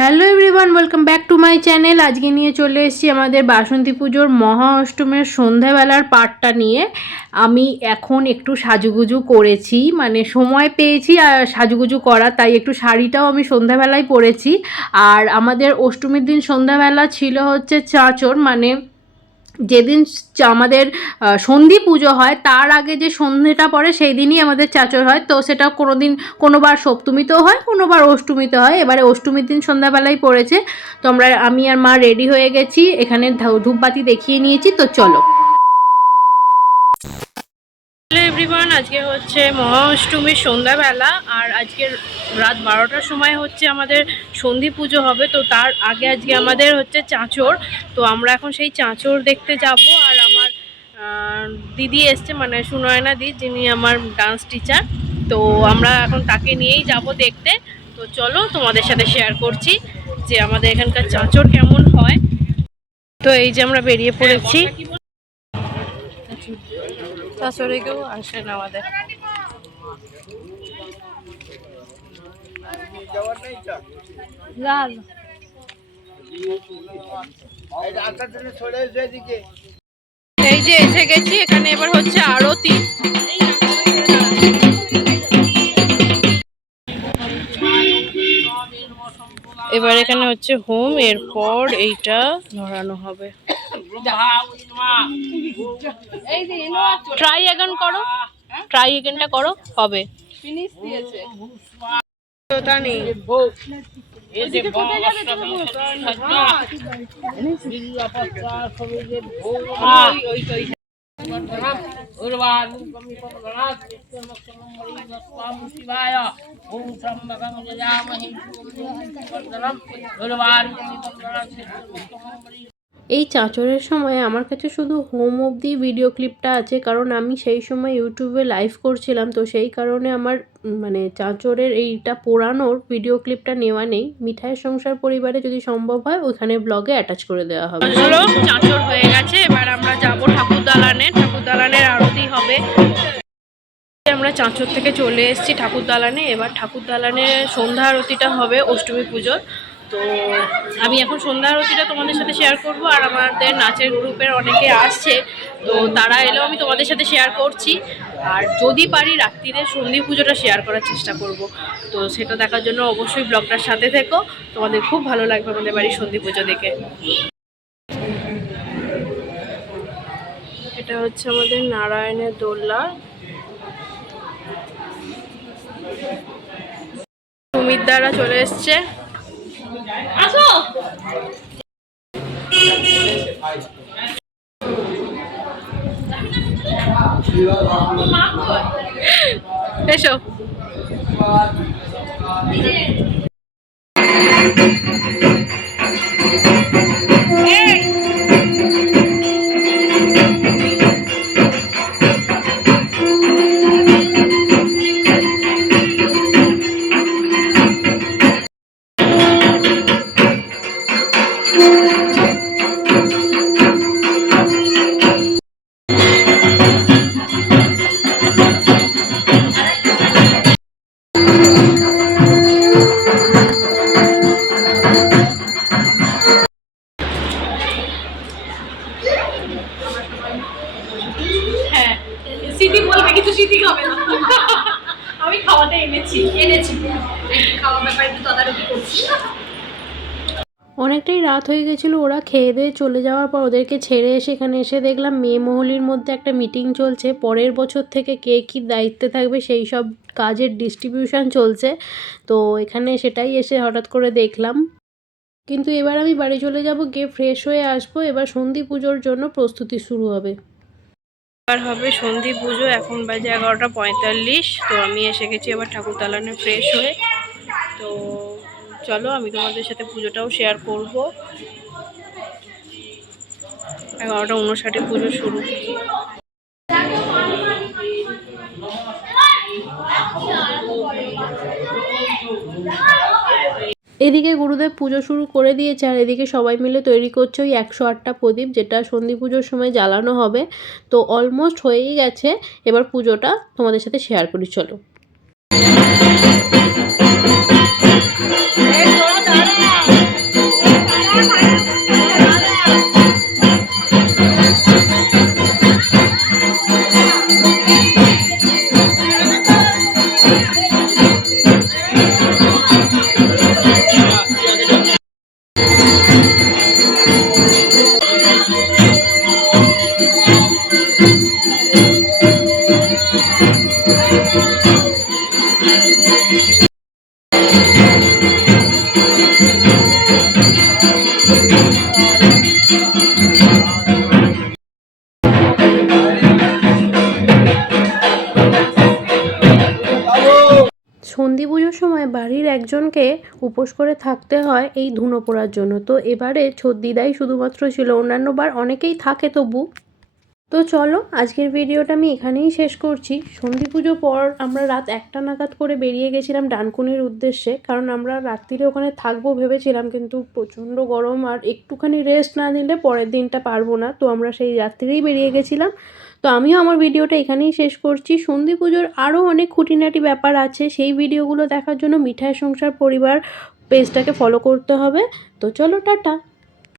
Hello everyone, welcome back to my channel. আজকে নিয়ে চলে এসেছি আমাদের বাসন্তী পুজোর মহা অষ্টমীর সন্ধ্যাবেলার পার্টটা নিয়ে। আমি এখন একটু সাজুগুজু করেছি, মানে সময় পেয়েছি আর সাজুগুজু করা, তাই একটু শাড়িটাও আমি সন্ধ্যাবেলায় পরেছি। আর আমাদের অষ্টমীর দিন সন্ধ্যাবেলা ছিল হচ্ছে চাঁচর, মানে যেদিন আমাদের সন্ধি পুজো হয় তার আগে যে সন্ধেটা পড়ে সেই দিনই আমাদের চাঁচর হয়। তো সেটা কোনোবার সপ্তমীতেও হয়, কোনোবার অষ্টমীতে হয়। এবারে অষ্টমীর দিন সন্ধ্যাবেলায় পড়েছে। তো আমি আর মা রেডি হয়ে গেছি, এখানে ধূপবাতি দেখিয়ে নিয়েছি। তো চলো। হ্যালো এভরিওয়ান, আজকে হচ্ছে মহা অষ্টমীর সন্ধ্যাবেলা, আর আজকে রাত 12টার সময় হচ্ছে আমাদের সন্ধি পুজো হবে। তো তার আগে আজকে আমাদের হচ্ছে চাঁচর। তো আমরা এখন সেই চাঁচর দেখতে যাব। আর আমার দিদি এসছে, মানে সুনয়না দি, যিনি আমার ডান্স টিচার। তো আমরা এখন তাকে নিয়েই যাব দেখতে। তো চলো তোমাদের সাথে শেয়ার করছি যে আমাদের এখানকার চাঁচর কেমন হয়। তো এই যে আমরা বেরিয়ে পড়েছি। চাঁচরে কেউ আসে না আমাদের। লাল এই যে এসে গেছি, এখানে এবার হচ্ছে আরতি। এবার এখানে হচ্ছে হোম, এরপর এইটা ধরানো হবে। ট্রাই এগেন করো, ট্রাই এগেনটা করো, হবে। ফিনিশ দিয়েছে। ওটা নেই। এই চাঁচরের সময় আমার কাছে শুধু হোম অবধি ভিডিও ক্লিপটা আছে, কারণ আমি সেই সময় ইউটিউবে লাইভ করছিলাম। তো সেই কারণে আমার মানে চাঁচরের এইটা পোড়ানোর ভিডিও ক্লিপটা নেওয়া নেই। মিঠাইয়ের সংসার পরিবারে যদি সম্ভব হয় ওইখানে ব্লগে অ্যাটাচ করে দেওয়া হবে। চলো, চাঁচর হয়ে গেছে, এবার আমরা যাব ঠাকুর দালানের আরতি হবে। আমরা চাঁচর থেকে চলে এসেছি ঠাকুর দালানে। এবার ঠাকুর দালানে সন্ধ্যা আরতিটা হবে অষ্টমী পুজোর। তো আমি এখন সন্ধ্যা আরতিটা তোমাদের সাথে শেয়ার করব। আর আমাদের নাচের গ্রুপের অনেকে আসছে, তো তারা এলেও আমি তোমাদের সাথে শেয়ার করছি। আর যদি পারি রাত্রিরে সন্ধি পুজোটা শেয়ার করার চেষ্টা করব। তো সেটা দেখার জন্য অবশ্যই ব্লগটার সাথে থেকো, তোমাদের খুব ভালো লাগবে আমাদের বাড়ির সন্ধি পুজো দেখে। এটা হচ্ছে আমাদের নারায়ণের দোল্লা। সুমিতদারা চলে এসছে। আসো। এসো। হ্যাঁ, সিটি বলবে কিন্তু সিটি খাবে না। আমি খাওয়াতে এনেছি খাওয়া ব্যাপারে একটু তদারকি করছি। অনেকটাই রাত হয়ে গেছিলো। ওরা খেয়ে দিয়ে চলে যাওয়ার পর ওদেরকে ছেড়ে এসে এখানে এসে দেখলাম মেয়ে মহলির মধ্যে একটা মিটিং চলছে। পরের বছর থেকে কে কী দায়িত্বে থাকবে সেই সব কাজের ডিস্ট্রিবিউশন চলছে। তো এখানে সেটাই এসে হঠাৎ করে দেখলাম। কিন্তু এবার আমি বাড়ি চলে যাব, গিয়ে ফ্রেশ হয়ে আসবো। এবার সন্ধি পুজোর জন্য প্রস্তুতি শুরু হবে। এবার হবে সন্ধি পুজো, এখন বাজে 11:45। তো আমি এসে গেছি এবার ঠাকুর দালানে ফ্রেশ হয়ে। তো চলো, আমি তোমাদের সাথে পুজোটাও শেয়ার করব। 11:59 পুজো শুরু। এদিকে গুরুদেব পুজো শুরু করে দিয়েছে, আর এদিকে সবাই মিলে তৈরি করছে ওই 108টা প্রদীপ, যেটা সন্ধি পুজোর সময় জ্বালানো হবে। তো অলমোস্ট হয়েই গেছে। এবার পুজোটা তোমাদের সাথে শেয়ার করি, চলো। কয়েকজনকে উপোস করে থাকতে হয় এই ধুনো পোড়ার জন্য। তো এবারে দিদাই শুধুমাত্র ছিল, অন্যান্য বার অনেকেই থাকে তবু। তো চলো আজকের ভিডিওটা আমি এখানেই শেষ করছি। সন্ধি পুজো পর আমরা রাত 1টা নাগাদ করে বেরিয়ে গেছিলাম ডানকুনির উদ্দেশ্যে, কারণ আমরা রাত্রিরে ওখানে থাকবো ভেবেছিলাম, কিন্তু প্রচণ্ড গরম আর একটুখানি রেস্ট না নিলে পরের দিনটা পারবো না। তো আমরা সেই রাত্রিরেই বেরিয়ে গেছিলাম। তো আমিও আমার ভিডিওটা এখানেই শেষ করছি। সন্ধি পুজোর আরও অনেক খুঁটিনাটি ব্যাপার আছে, সেই ভিডিওগুলো দেখার জন্য মিঠাই সংসার পরিবার পেজটাকে ফলো করতে হবে। তো চলো টাটা।